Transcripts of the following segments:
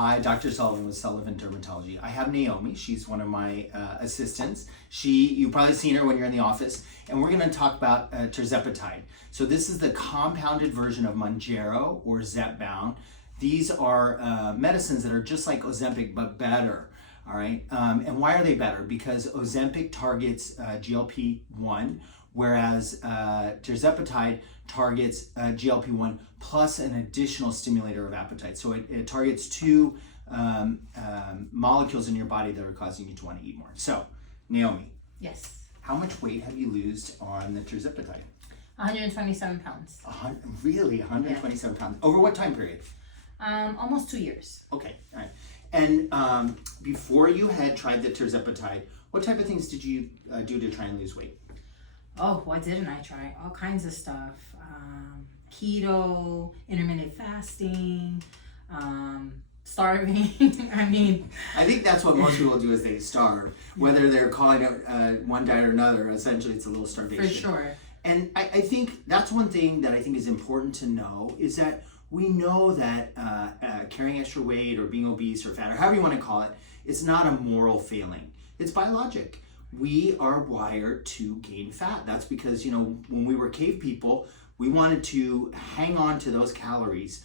Hi, Dr. Sullivan with Sullivan Dermatology. I have Naomi. She's one of my assistants. You've probably seen her when you're in the office, and we're going to talk about Tirezepatide. So this is the compounded version of Mounjaro or Zepbound. These are medicines that are just like Ozempic but better. All right, and why are they better? Because Ozempic targets GLP-1, whereas Tirezepatide targets GLP-1 plus an additional stimulator of appetite. So it targets two molecules in your body that are causing you to want to eat more. So, Naomi. Yes. How much weight have you lost on the Tirezepatide? 127 pounds. Really? 127 pounds? Over what time period? Almost 2 years. Okay, all right. And before you had tried the Tirezepatide, what type of things did you do to try and lose weight? Oh, what didn't I try? All kinds of stuff. Keto, intermittent fasting, starving. I think that's what most people do is they starve. Whether they're calling it one diet or another, essentially it's a little starvation. For sure. And I think that's one thing that I think is important to know is that we know that carrying extra weight or being obese or fat or however you want to call it, it's not a moral failing. It's biologic. We are wired to gain fat. That's because, when we were cave people, we wanted to hang on to those calories.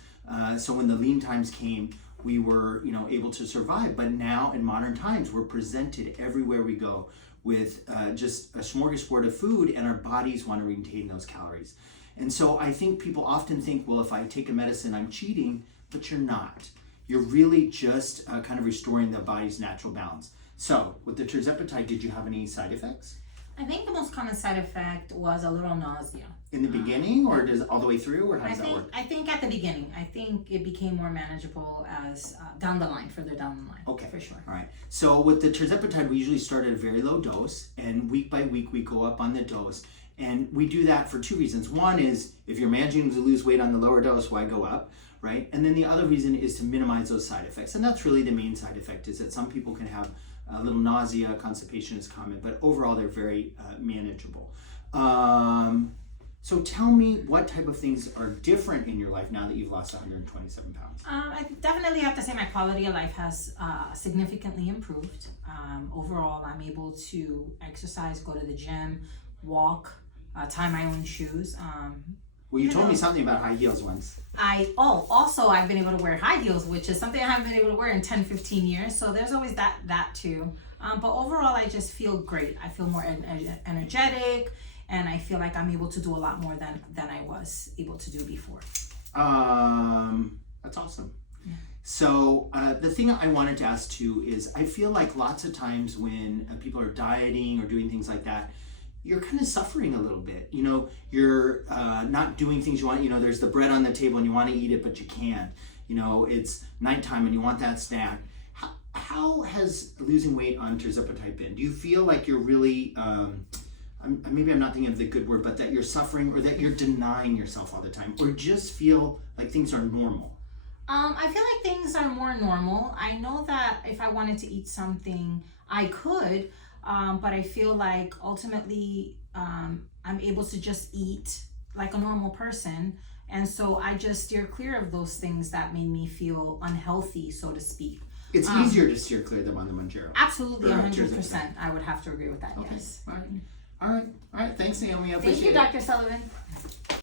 So when the lean times came, we were, able to survive. But now in modern times, we're presented everywhere we go with just a smorgasbord of food, and our bodies want to retain those calories. And so I think people often think, well, if I take a medicine, I'm cheating, but you're not. You're really just kind of restoring the body's natural balance. So with the Tirezepatide, did you have any side effects? I think the most common side effect was a little nausea. In the beginning, or does it all the way through, or how does that work? I think at the beginning. I think it became more manageable as further down the line. Okay. For sure. All right. So with the Tirezepatide, we usually start at a very low dose, and week by week we go up on the dose. And we do that for two reasons. One is if you're managing to lose weight on the lower dose, why go up, right? And then the other reason is to minimize those side effects. And that's really the main side effect, is that some people can have a little nausea, constipation is common, but overall they're very manageable. So tell me what type of things are different in your life now that you've lost 127 pounds? I definitely have to say my quality of life has significantly improved. Overall, I'm able to exercise, go to the gym, walk, tie my own shoes. Well, you told me something about high heels once. Also I've been able to wear high heels, which is something I haven't been able to wear in 10, 15 years. So there's always that too. But overall, I just feel great. I feel more energetic, and I feel like I'm able to do a lot more than I was able to do before. That's awesome. Yeah. So the thing I wanted to ask too is I feel like lots of times when people are dieting or doing things like that, you're kind of suffering a little bit. You're not doing things you want. There's the bread on the table and you want to eat it, but you can't. It's nighttime and you want that snack. How has losing weight on Tirezepatide been? Do you feel like you're really, maybe I'm not thinking of the good word, but that you're suffering or that you're denying yourself all the time, or just feel like things are normal? I feel like things are more normal. I know that if I wanted to eat something, I could. But I feel like ultimately I'm able to just eat like a normal person. And so I just steer clear of those things that made me feel unhealthy, so to speak. It's easier to steer clear than on the Mounjaro. Absolutely, 100%. I would have to agree with that, okay. Yes. All right. Thanks, Naomi. I appreciate it. Thank you, Dr. Sullivan.